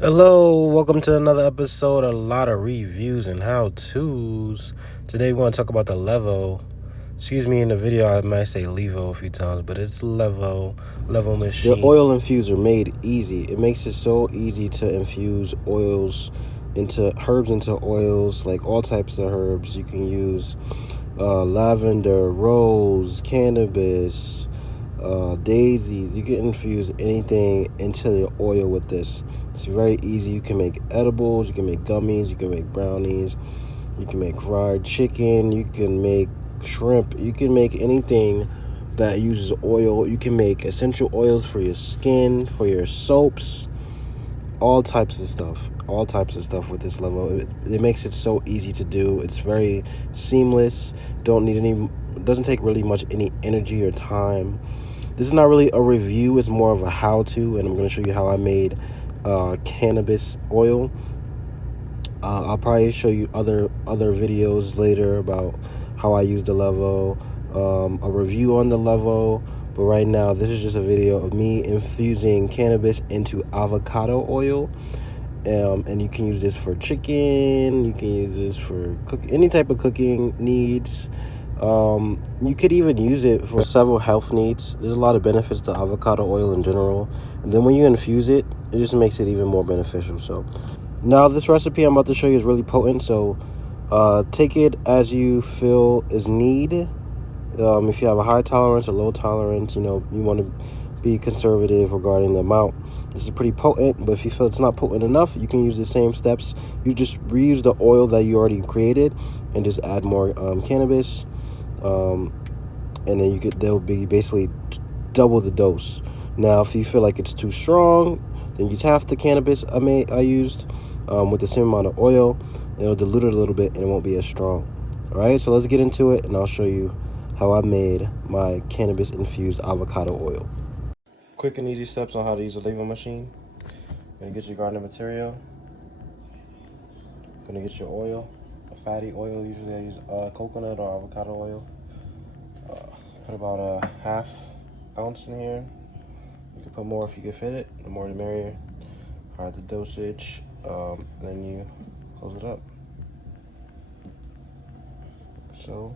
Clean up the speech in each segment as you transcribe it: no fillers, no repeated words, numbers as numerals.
Hello, welcome to another episode. A lot of reviews and how-tos. Today we want to talk about the LEVO. Excuse me, in the video I might say LEVO a few times, but it's LEVO The machine. oil infuser made easy. It makes it so easy to infuse oils into herbs, into oils, like all types of herbs. You can use lavender, rose, cannabis, daisies. You can infuse anything into the oil with this. It's very easy. You can make edibles, you can make gummies, you can make brownies, you can make fried chicken, you can make shrimp, you can make anything that uses oil. You can make essential oils for your skin, for your soaps, all types of stuff. All types of stuff with this level. It makes it so easy to do. It's very seamless. Doesn't take really much any energy or time. This is not really a review, it's more of a how-to, and I'm going to show you how I made cannabis oil. I'll probably show you other videos later about how I use the LEVO, a review on the LEVO. But right now, this is just a video of me infusing cannabis into avocado oil. And you can use this for chicken. You can use this for any type of cooking needs. You could even use it for several health needs. There's a lot of benefits to avocado oil in general. And then when you infuse it, it just makes it even more beneficial. So now this recipe I'm about to show you is really potent. So take it as you feel is need. If you have a high tolerance or low tolerance, you want to be conservative regarding the amount. This is pretty potent, but if you feel it's not potent enough, you can use the same steps. You just reuse the oil that you already created and just add more cannabis. And then they'll be basically double the dose. Now, if you feel like it's too strong, then use half the cannabis I used with the same amount of oil. It'll dilute it a little bit and it won't be as strong. All right, so let's get into it and I'll show you how I made my cannabis infused avocado oil. Quick and easy steps on how to use a LEVO machine. Gonna get your garden material. Gonna get your oil, a fatty oil. Usually I use coconut or avocado oil. Put about a half ounce in here. You can put more if you can fit it. The more the merrier. Hide the dosage. And then you close it up. So.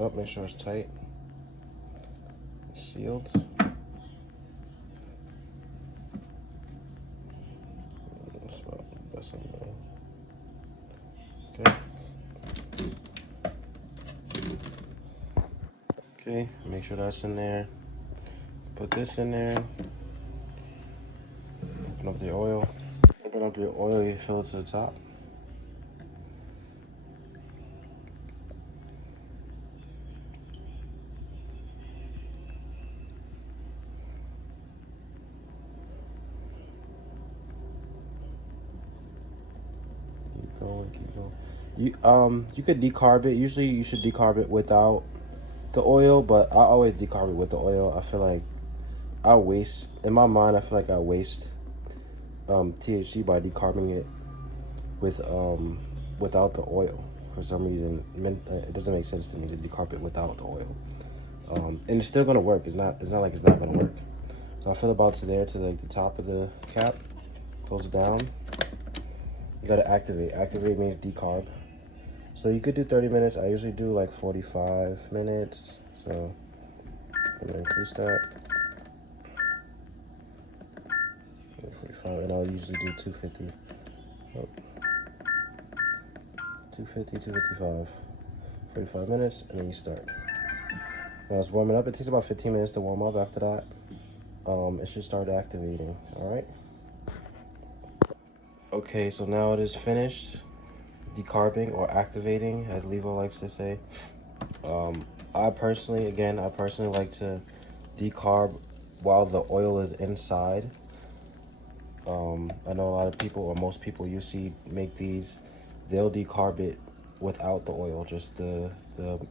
Up, make sure it's tight. It's sealed. That's about the best I'm doing. Okay, make sure that's in there. Put this in there. Open up the oil. Open up your oil, you fill it to the top. Keep going, keep going. You could decarb it. Usually you should decarb it without the oil, but I always decarb it with the oil. I feel like I waste, in my mind, I feel like I waste THC by decarbing it with without the oil. For some reason, it doesn't make sense to me to decarb it without the oil. And it's still gonna work. It's not like it's not gonna work. So I fill about to there, to like the top of the cap. Close it down. You gotta activate. Activate means decarb. So you could do 30 minutes. I usually do like 45 minutes. So I'm gonna increase that. 45, and I'll usually do 250. Oh. 250, 255. 45 minutes, and then you start. Now it's warming up. It takes about 15 minutes to warm up. After that, it should start activating. All right. Okay, so now it is finished decarbing or activating, as LEVO likes to say. I personally like to decarb while the oil is inside. I know a lot of people, or most people you see make these, they'll decarb it without the oil, just the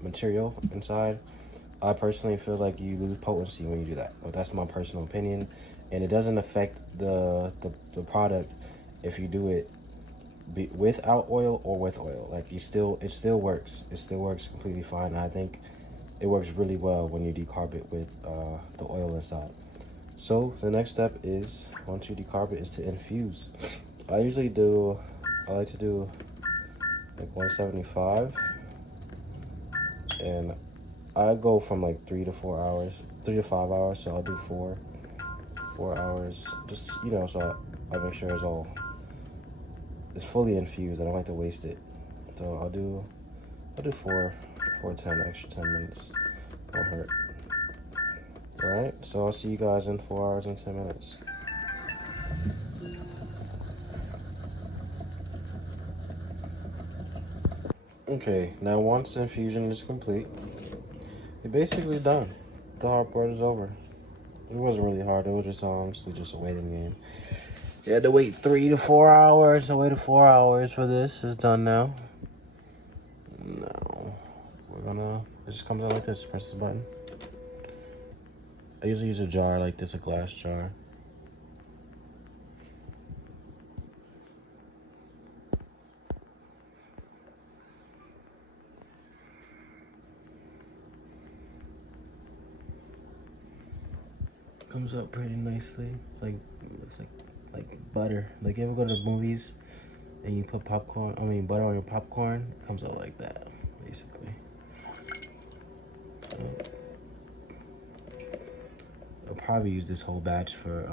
material inside. I personally feel like you lose potency when you do that, but that's my personal opinion, and it doesn't affect the product if you do it without oil or with oil. Like it still works. It still works completely fine. I think it works really well when you decarb it with the oil inside. So the next step is, once you decarb it, is to infuse. I like to do like 175, and I go from like 3 to 5 hours. So I'll do 4 hours, just so I make sure it's fully infused. I don't like to waste it, so I'll do 10 extra 10 minutes. Won't hurt. All right, so I'll see you guys in 4 hours and 10 minutes. Okay, now once the infusion is complete, you're basically done. The hard part is over. It wasn't really hard. It was just honestly just a waiting game. You had to wait 3 to 4 hours. I waited 4 hours for this. It's done now. Now it just comes out like this. Press the button. I usually use a jar like this, a glass jar. Comes up pretty nicely. Looks like butter. Like, you ever go to the movies and you put butter on your popcorn? It comes out like that, basically. I'll probably use this whole batch for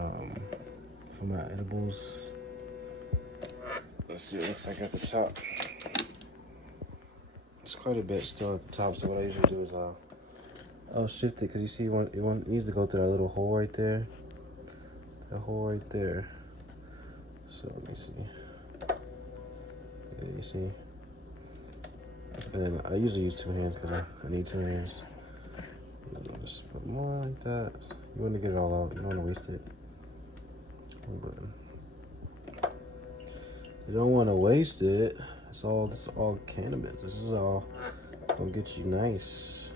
my edibles. Let's see what it looks like at the top. It's quite a bit still at the top, so what I usually do is I'll shift it, because you see it needs to go through that little hole right there. That hole right there. So let me see. Yeah, you see? And I usually use 2 hands because I need 2 hands. I'll just put more like that. You want to get it all out. You don't want to waste it. You don't want to waste it. This is all cannabis. This is all gonna get you nice.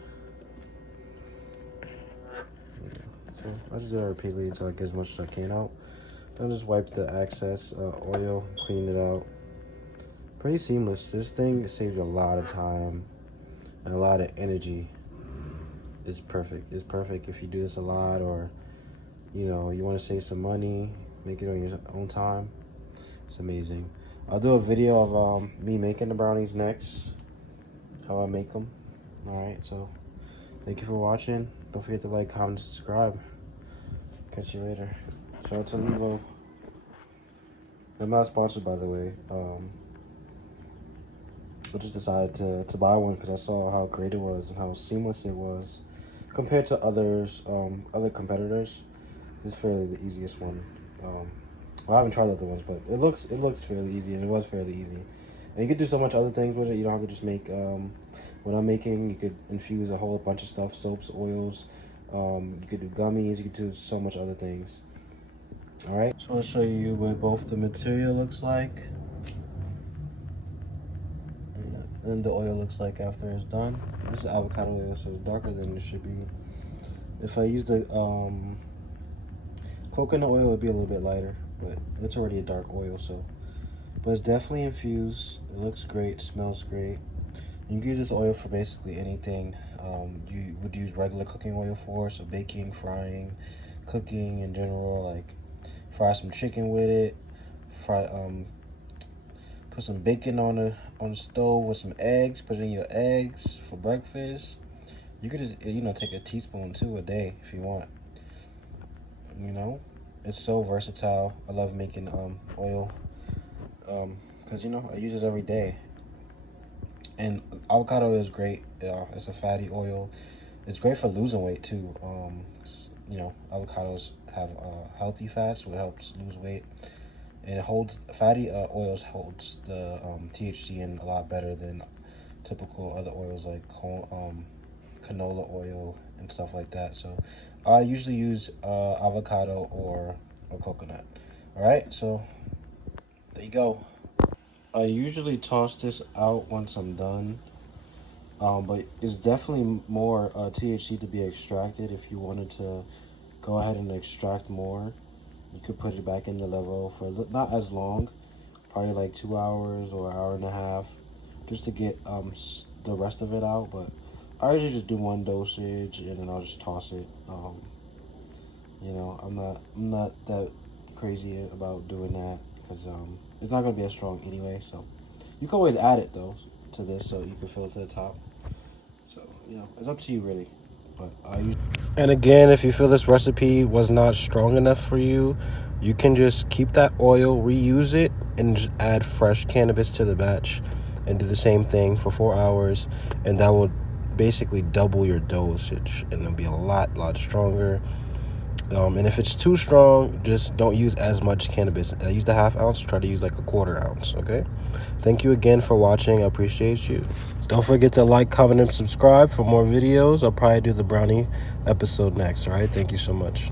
So I just do it repeatedly until I get as much as I can out. I'll just wipe the excess oil, clean it out. Pretty seamless. This thing saves you a lot of time and a lot of energy. It's perfect. It's perfect if you do this a lot, or you want to save some money, make it on your own time. It's amazing. I'll do a video of me making the brownies next, how I make them. All right, so thank you for watching. Don't forget to like, comment, and subscribe. Catch you later. Shout out to LEVO. I'm not sponsored, by the way. I just decided to buy one because I saw how great it was and how seamless it was compared to other competitors. It's fairly the easiest one. Well, I haven't tried other ones, but it looks fairly easy, and it was fairly easy. And you could do so much other things with it. You don't have to just make what I'm making. You could infuse a whole bunch of stuff: soaps, oils. You could do gummies. You could do so much other things. All right. So I'll show you what both the material looks like and the oil looks like after it's done. This is avocado oil, so it's darker than it should be. If I use the coconut oil, it would be a little bit lighter, but it's already a dark oil, so. But it's definitely infused. It looks great, smells great. You can use this oil for basically anything you would use regular cooking oil for, so baking, frying, cooking in general. Like fry some chicken with it, put some bacon on the stove with some eggs, put it in your eggs for breakfast. You could just take a teaspoon too a day if you want. It's so versatile. I love making oil because I use it every day. And avocado oil is great. It's a fatty oil. It's great for losing weight too. Avocados have healthy fats, so it helps lose weight. And fatty oils holds the THC in a lot better than typical other oils like canola oil and stuff like that. So I usually use avocado or coconut. All right, so there you go. I usually toss this out once I'm done, but it's definitely more THC to be extracted. If you wanted to go ahead and extract more, you could put it back in the LEVO for not as long, probably like 2 hours or an hour and a half, just to get the rest of it out. But I usually just do one dosage and then I'll just toss it. You know, I'm not that crazy about doing that because it's not gonna be as strong anyway. So you can always add it though to this, so you can fill it to the top. So you know, it's up to you really. But and again, if you feel this recipe was not strong enough for you, you can just keep that oil, reuse it, and just add fresh cannabis to the batch, and do the same thing for 4 hours, and that will basically double your dosage, and it'll be a lot stronger. And if it's too strong, just don't use as much cannabis. I used a ½ ounce. Try to use like a 1/4 ounce. Okay. Thank you again for watching. I appreciate you. Don't forget to like, comment, and subscribe for more videos. I'll probably do the brownie episode next. All right. Thank you so much.